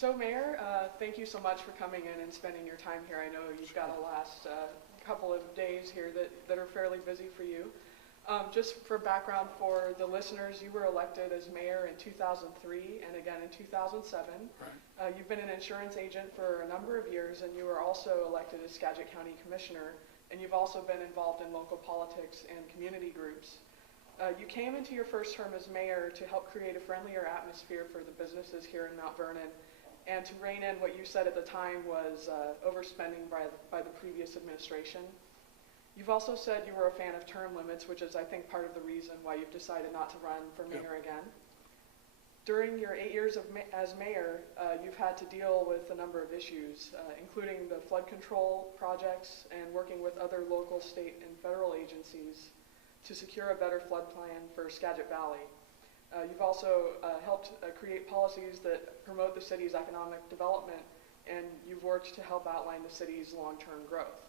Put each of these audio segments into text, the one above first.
So Mayor, thank you so much for coming in and spending your time here. I know you've got a last couple of days here that are fairly busy for you. Just for background for the listeners, you were elected as mayor in 2003 and again in 2007. Right. You've been an insurance agent for a number of years, and you were also elected as Skagit County Commissioner, and you've also been involved in local politics and community groups. You came into your first term as mayor to help create a friendlier atmosphere for the businesses here in Mount Vernon, and to rein in what you said at the time was overspending by the previous administration. You've also said you were a fan of term limits, which is, I think, part of the reason why you've decided not to run for mayor again. During your 8 years as mayor, you've had to deal with a number of issues, including the flood control projects and working with other local, state, and federal agencies to secure a better flood plan for Skagit Valley. You've also helped create policies that promote the city's economic development, and you've worked to help outline the city's long-term growth.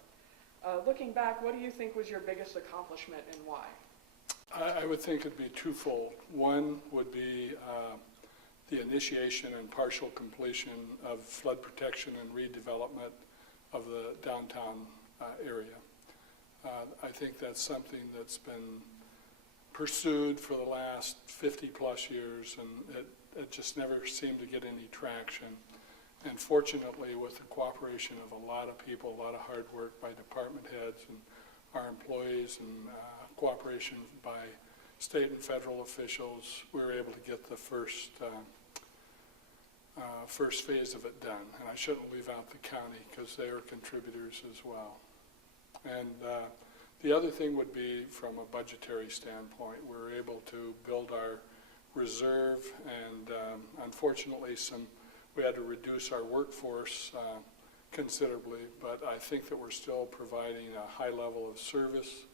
Looking back, what do you think was your biggest accomplishment and why? I would think it'd be twofold. One would be the initiation and partial completion of flood protection and redevelopment of the downtown area. I think that's something that's been pursued for the last 50 plus years, and it just never seemed to get any traction. And fortunately, with the cooperation of a lot of people, a lot of hard work by department heads and our employees, and cooperation by state and federal officials, we were able to get the first phase of it done. And I shouldn't leave out the county because they are contributors as well. And the other thing would be from a budgetary standpoint. We were able to build our reserve, and unfortunately we had to reduce our workforce considerably, but I think that we're still providing a high level of service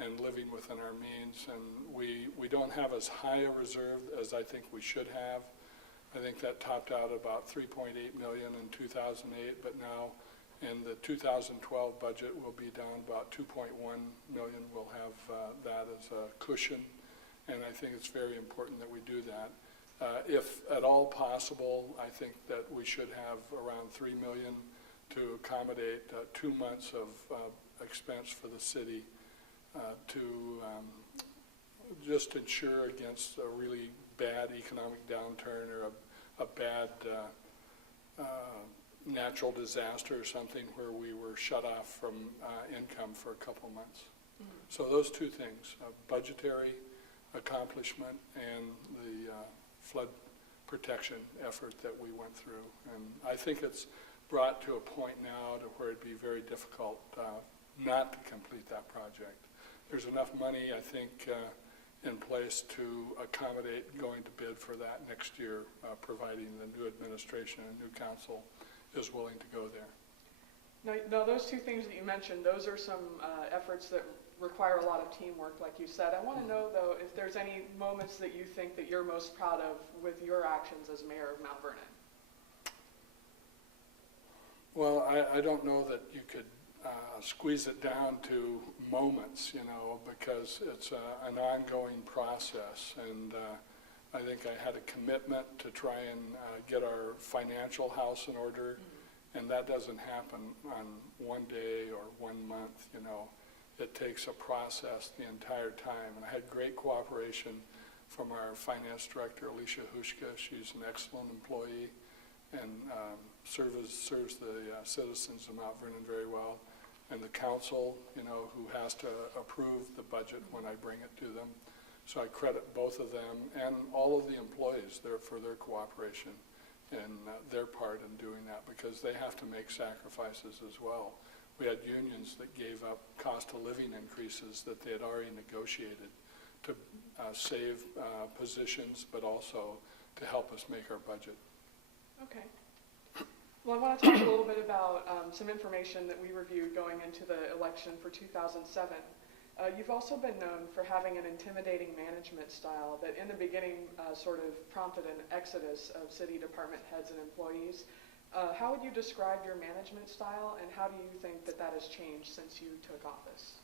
and living within our means, and we don't have as high a reserve as I think we should have. I think that topped out about $3.8 million in 2008, but now in the 2012 budget we'll be down about $2.1 million. We'll have that as a cushion, and I think it's very important that we do that. If at all possible, I think that we should have around $3 million to accommodate 2 months of expense for the city to just ensure against a really bad economic downturn or a bad natural disaster or something where we were shut off from income for a couple months. Mm-hmm. So those two things, budgetary accomplishment and the flood protection effort that we went through. And I think it's brought to a point now to where it'd be very difficult not to complete that project. There's enough money, I think, in place to accommodate going to bid for that next year, providing the new administration and new council is willing to go there. Now those two things that you mentioned, those are some efforts that require a lot of teamwork, like you said. I want to know, though, if there's any moments that you think that you're most proud of with your actions as mayor of Mount Vernon. Well, I don't know that you could squeeze it down to moments, because it's an ongoing process. And I think I had a commitment to try and get our financial house in order, and that doesn't happen on one day or 1 month, It takes a process the entire time. And I had great cooperation from our finance director, Alicia Hushka. She's an excellent employee and serves the citizens of Mount Vernon very well. And the council, who has to approve the budget when I bring it to them. So I credit both of them and all of the employees there for their cooperation and their part in doing that, because they have to make sacrifices as well. We had unions that gave up cost of living increases that they had already negotiated to save positions, but also to help us make our budget. Okay. Well, I want to talk a little bit about some information that we reviewed going into the election for 2007. You've also been known for having an intimidating management style that in the beginning sort of prompted an exodus of city department heads and employees. How would you describe your management style, and how do you think that has changed since you took office?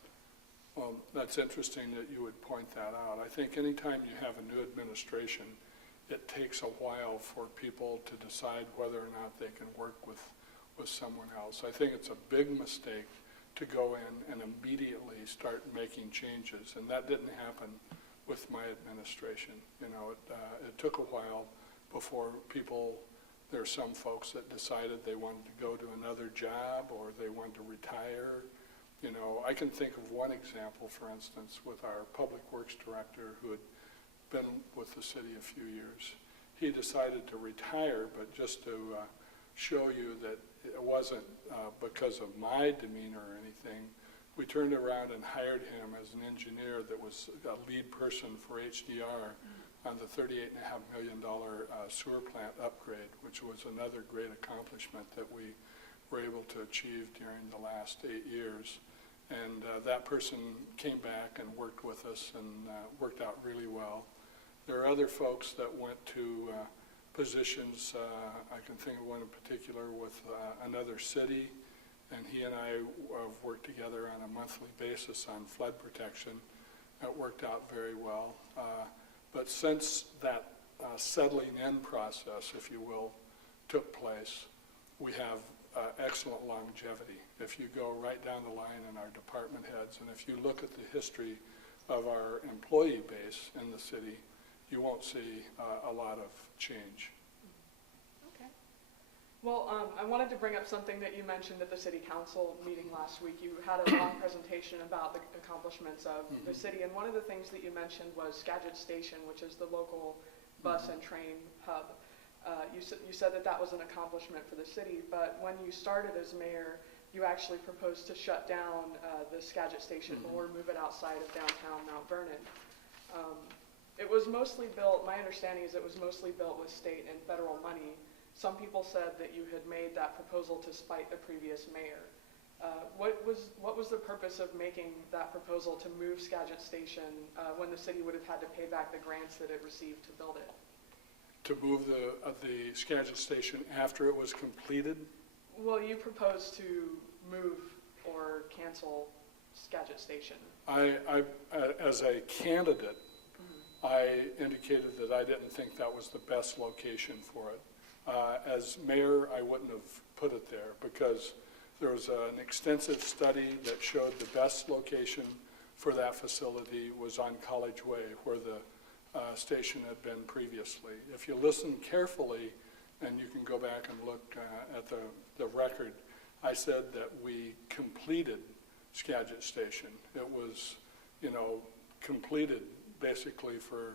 Well, that's interesting that you would point that out. I think anytime you have a new administration, it takes a while for people to decide whether or not they can work with someone else. I think it's a big mistake to go in and immediately start making changes, and that didn't happen with my administration. You know, it took a while before there are some folks that decided they wanted to go to another job or they wanted to retire. You know, I can think of one example, for instance, with our public works director who had been with the city a few years. He decided to retire, but just to show you that it wasn't because of my demeanor or anything, we turned around and hired him as an engineer that was a lead person for HDR on the $38.5 million sewer plant upgrade, which was another great accomplishment that we were able to achieve during the last 8 years. And that person came back and worked with us and worked out really well. There are other folks that went to positions, I can think of one in particular with another city, and he and I have worked together on a monthly basis on flood protection. That worked out very well. But since that settling in process, if you will, took place, we have excellent longevity. If you go right down the line in our department heads, and if you look at the history of our employee base in the city, you won't see a lot of change. Okay. Well, I wanted to bring up something that you mentioned at the city council meeting last week. You had a long presentation about the accomplishments of the city, and one of the things that you mentioned was Skagit Station, which is the local bus and train hub. You said that that was an accomplishment for the city, but when you started as mayor, you actually proposed to shut down the Skagit Station or move it outside of downtown Mount Vernon. It was mostly built, my understanding is it was mostly built with state and federal money. Some people said that you had made that proposal to spite the previous mayor. What was the purpose of making that proposal to move Skagit Station when the city would have had to pay back the grants that it received to build it? To move the Skagit Station after it was completed? Well, you proposed to move or cancel Skagit Station. As a candidate, I indicated that I didn't think that was the best location for it. As mayor, I wouldn't have put it there because there was an extensive study that showed the best location for that facility was on College Way, where the station had been previously. If you listen carefully, and you can go back and look at the record, I said that we completed Skagit Station. It was, you know, completed basically for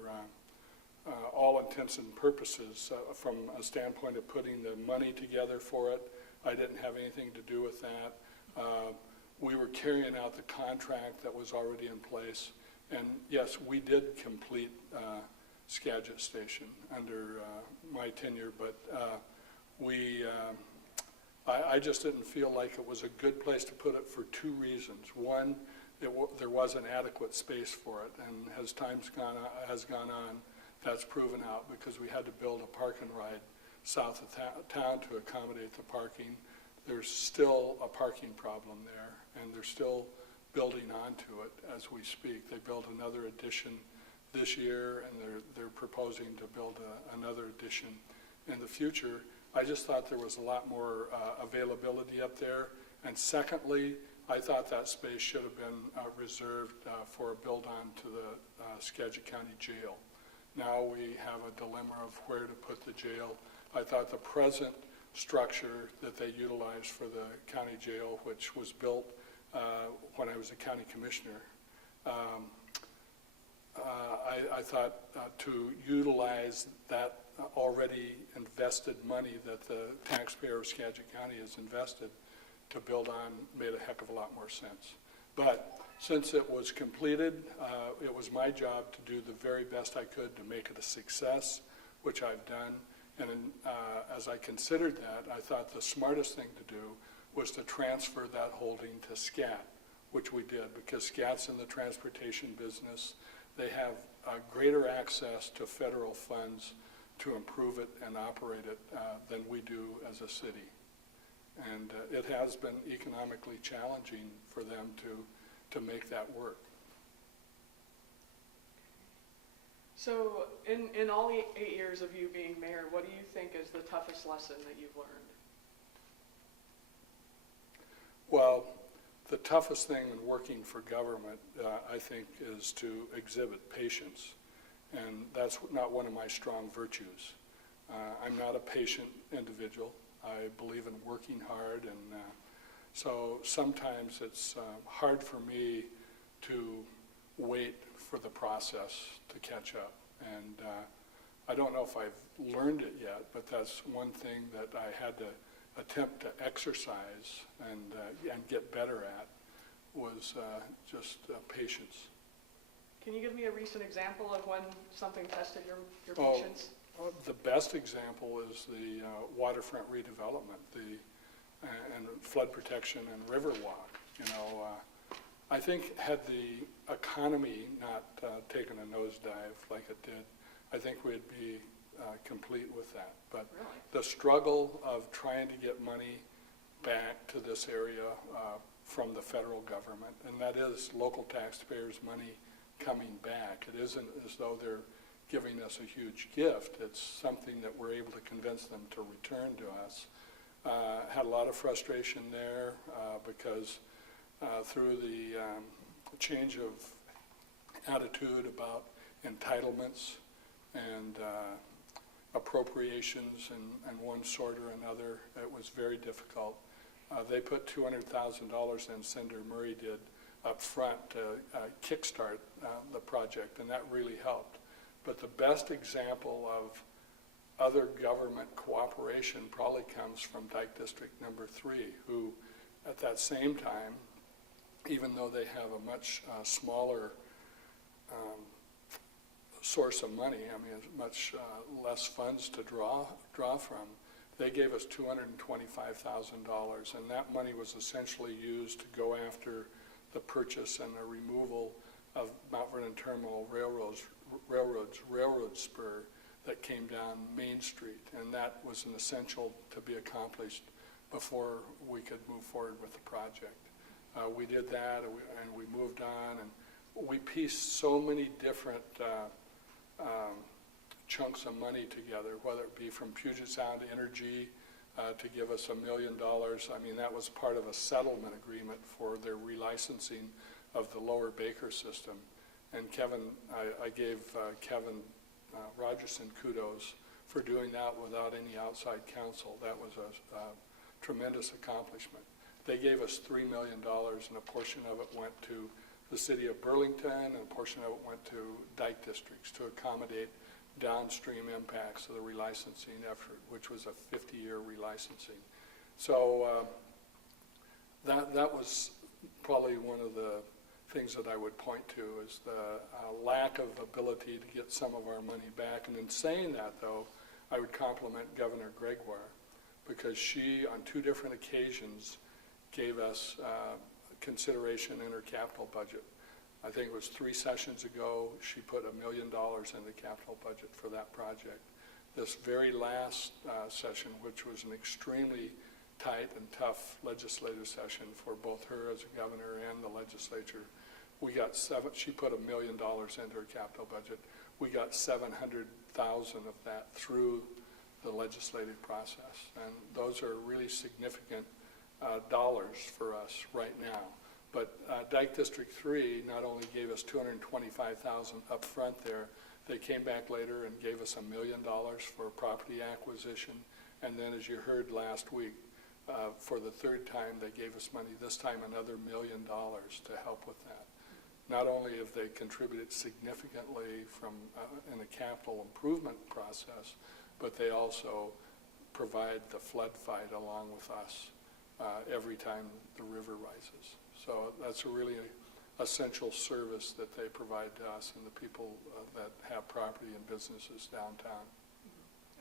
all intents and purposes from a standpoint of putting the money together for it. I didn't have anything to do with that. We were carrying out the contract that was already in place. And yes, we did complete Skagit Station under my tenure, but I just didn't feel like it was a good place to put it for two reasons. One, there wasn't adequate space for it, and as time has gone on, that's proven out because we had to build a park and ride south of town to accommodate the parking. There's still a parking problem there, and they're still building onto it as we speak. They built another addition this year, and they're proposing to build another addition in the future. I just thought there was a lot more availability up there. And secondly, I thought that space should have been reserved for a build-on to the Skagit County Jail. Now we have a dilemma of where to put the jail. I thought the present structure that they utilized for the county jail, which was built when I was a county commissioner, I thought to utilize that already invested money that the taxpayer of Skagit County has invested to build on made a heck of a lot more sense. But since it was completed, it was my job to do the very best I could to make it a success, which I've done. And as I considered that, I thought the smartest thing to do was to transfer that holding to SCAT, which we did, because SCAT's in the transportation business. They have greater access to federal funds to improve it and operate it than we do as a city. And it has been economically challenging for them to make that work. So in all 8 years of you being mayor, what do you think is the toughest lesson that you've learned? Well, the toughest thing in working for government, I think, is to exhibit patience. And that's not one of my strong virtues. I'm not a patient individual. I believe in working hard, and so sometimes it's hard for me to wait for the process to catch up. And I don't know if I've learned it yet, but that's one thing that I had to attempt to exercise and get better at was just patience. Can you give me a recent example of when something tested your Oh, patience? The best example is the waterfront redevelopment, and flood protection and river walk. I think had the economy not taken a nosedive like it did, I think we'd be complete with that. But Really? the struggle of trying to get money back to this area from the federal government, and that is local taxpayers' money coming back. It isn't as though they're giving us a huge gift. It's something that we're able to convince them to return to us. Had a lot of frustration there because through the change of attitude about entitlements and appropriations in one sort or another, it was very difficult. They put $200,000 in, Senator Murray did, up front to kickstart the project, and that really helped. But the best example of other government cooperation probably comes from Dyke District Number 3, who at that same time, even though they have a much smaller source of money, I mean, much less funds to draw from, they gave us $225,000, and that money was essentially used to go after the purchase and the removal of Mount Vernon Terminal Railroad spur that came down Main Street, and that was an essential to be accomplished before we could move forward with the project. We did that, and we moved on, and we pieced so many different chunks of money together, whether it be from Puget Sound Energy to give us $1 million. I mean, that was part of a settlement agreement for their relicensing of the Lower Baker system. And Kevin, I gave Kevin Rogerson kudos for doing that without any outside counsel. That was a tremendous accomplishment. They gave us $3 million, and a portion of it went to the city of Burlington, and a portion of it went to Dyke districts to accommodate downstream impacts of the relicensing effort, which was a 50-year relicensing. So that was probably one of the things that I would point to is the lack of ability to get some of our money back. And in saying that, though, I would compliment Governor Gregoire, because she, on 2 different occasions, gave us consideration in her capital budget. I think it was 3 sessions ago, she put $1 million in the capital budget for that project. This very last session, which was an extremely tight and tough legislative session for both her as a governor and the legislature, she put $1 million into her capital budget. We got $700,000 of that through the legislative process. And those are really significant dollars for us right now. But Dyke District 3 not only gave us $225,000 up front there, they came back later and gave us $1 million for property acquisition. And then, as you heard last week, for the 3rd time, they gave us money, this time another $1 million to help with that. Not only have they contributed significantly from in the capital improvement process, but they also provide the flood fight along with us every time the river rises. So that's a really essential service that they provide to us and the people that have property and businesses downtown.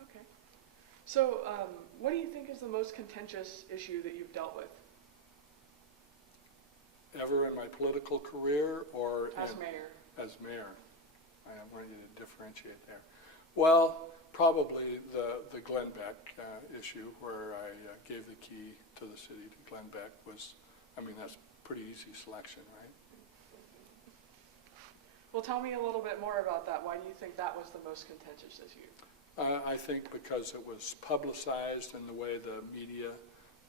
Okay. So what do you think is the most contentious issue that you've dealt with? Ever in my political career or As mayor? As mayor. I want you to differentiate there. Well, probably the Glenn Beck issue, where I gave the key to the city to Glenn Beck was, I mean, that's a pretty easy selection, right? Well, tell me a little bit more about that. Why do you think that was the most contentious issue? I think because it was publicized in the way the media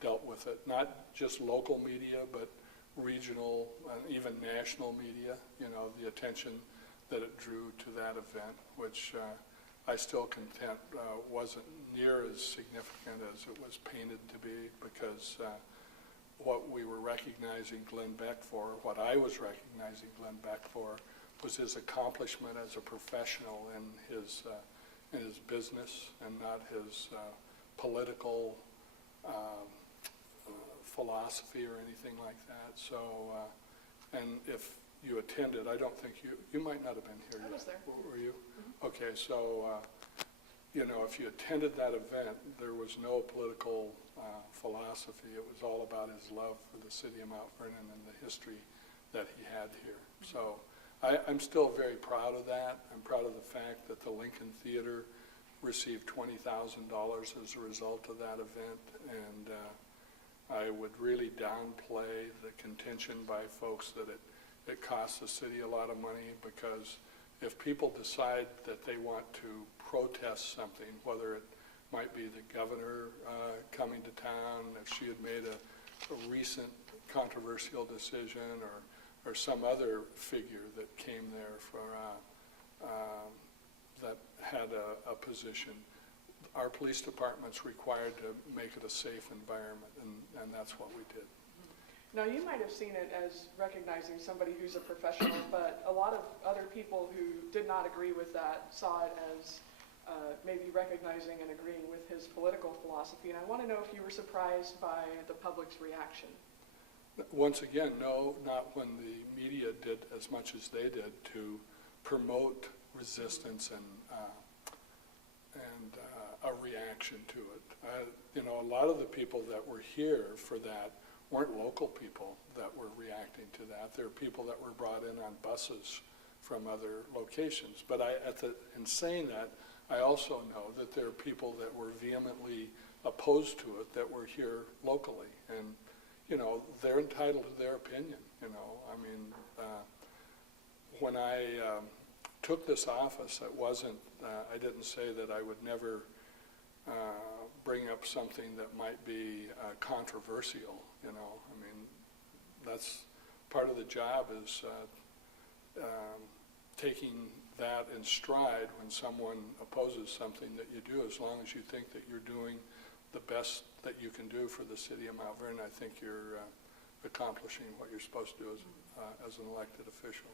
dealt with it, not just local media, but regional and even national media, the attention that it drew to that event, which I still contend wasn't near as significant as it was painted to be, because what we were recognizing Glenn Beck for, what I was recognizing Glenn Beck for, was his accomplishment as a professional in his business and not his political philosophy or anything like that. So, and if you attended, I don't think you might not have been here yet. I was there. Were you? Mm-hmm. Okay, so, if you attended that event, there was no political philosophy. It was all about his love for the city of Mount Vernon and the history that he had here. Mm-hmm. So I'm still very proud of that. I'm proud of the fact that the Lincoln Theater received $20,000 as a result of that event, and I would really downplay the contention by folks that it costs the city a lot of money, because if people decide that they want to protest something, whether it might be the governor coming to town, if she had made a recent controversial decision, or some other figure that came there for that had a position, our police department's required to make it a safe environment, and that's what we did. Now, you might have seen it as recognizing somebody who's a professional, but a lot of other people who did not agree with that saw it as maybe recognizing and agreeing with his political philosophy. And I want to know if you were surprised by the public's reaction. Once again, no, not when the media did as much as they did to promote resistance and a reaction to it. A lot of the people that were here for that weren't local people that were reacting to that. There were people that were brought in on buses from other locations. But in saying that, I also know that there are people that were vehemently opposed to it that were here locally. And, they're entitled to their opinion, when I took this office, I didn't say that I would never bring up something that might be controversial, that's part of the job, is taking that in stride when someone opposes something that you do, as long as you think that you're doing the best that you can do for the city of Mount Vernon. I think you're accomplishing what you're supposed to do as an elected official.